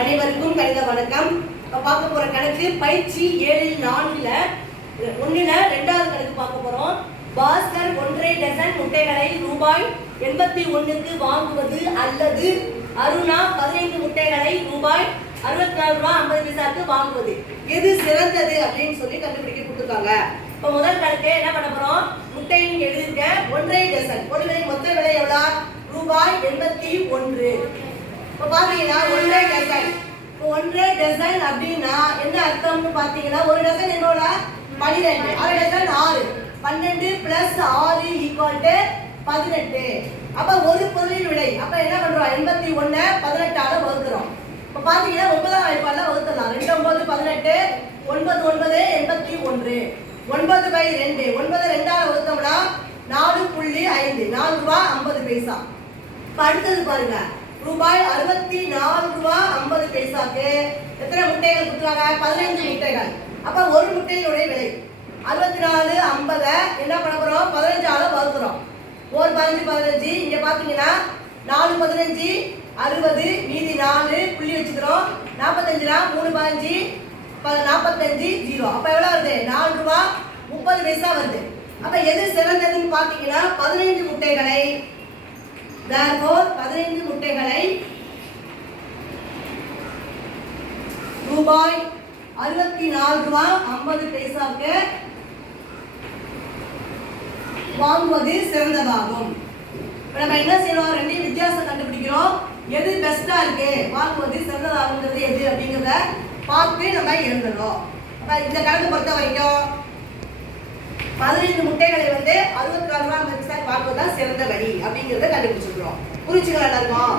அனைவருக்கும் கணித வணக்கம். பார்க்க போற கணக்கு பயிற்சி 7-4 1ல இரண்டாவது கணக்கு பார்க்க போறோம். பாஸ்கர் 1.5 டஜன் முட்டைகளை ரூபாய் 81க்கு வாங்குவது அல்லது அருணா 15 முட்டைகளை ரூபாய் 64.50 வாங்குவது எது சிறந்தது அப்படின்னு சொல்லி கண்டுபிடிக்க கொடுத்துருக்காங்க. இப்போ முதல் கணக்கு என்ன பண்ண போறோம்? முட்டையின் எழுதுங்க 1.5 டஜன். பொருளின் மொத்த விலை எவ்வளவு? ரூபாய் 81. இப்போ பாத்தீங்கன்னா 1.5 டஜன். இப்போ 1.5 டஜன் அப்படின்னா என்ன அர்த்தம்னு பாத்தீங்கன்னா ஒரு டஜன் என்னோட 12, அரை டஜன் 6, 12 + 6 = 18. அப்ப ஒரு பொருளின் விலை அப்ப என்ன பண்றோம்? 81 18ஆல வகுக்கிறோம். இப்ப பாத்தீங்கன்னா 9ஆம் வாய்ப்பாடுல வகுத்தலாம். 2 9 18, 9 9 81. 9/2 9 2ஆல வகுத்தோம்னா 4.5 4.50 இப்ப அடுத்தது பாருங்க, ரூபாய் 64.50க்கு எத்தனை முட்டைகள் கொடுக்குறாங்க? 15 முட்டைகள். அப்ப ஒரு முட்டையினுடைய விலை 64.50 என்ன பண்ண போறோம்? 15ஆல வகுக்கிறோம். 1 15 15. இங்க பாத்தீங்கன்னா 4 15 60, மீதி 4 புள்ளி வச்சுக்கிறோம். 45 3 15 45 0. அப்ப எவ்வளவு வருது? 4.30 வருது. அப்ப எது சிறந்ததுன்னு பாத்தீங்கன்னா 15 முட்டைகளை therefore 15 முட்டைகளை ரூபாய் 64.50க்கு வாங்குவது சிறந்ததாகும். நம்ம என்ன செய்யணும்? ரெண்டையும் வித்தியாசம் கண்டுபிடிக்கிறோம். எது பெஸ்டா இருக்கு, வாங்குவது சிறந்ததாகுங்கிறது எது அப்படிங்கிறத பார்த்து நம்ம எழுதணும். அப்ப இந்த கணக்கு பொறுத்த வரைக்கும் 15 முட்டைகளை 64.50 வாங்குவதுதான் சிறந்த வழி அப்படிங்கிறத கண்டுபிடிச்சிருக்கிறோம். புரிச்சுக்கலாம் எல்லாருக்கும்?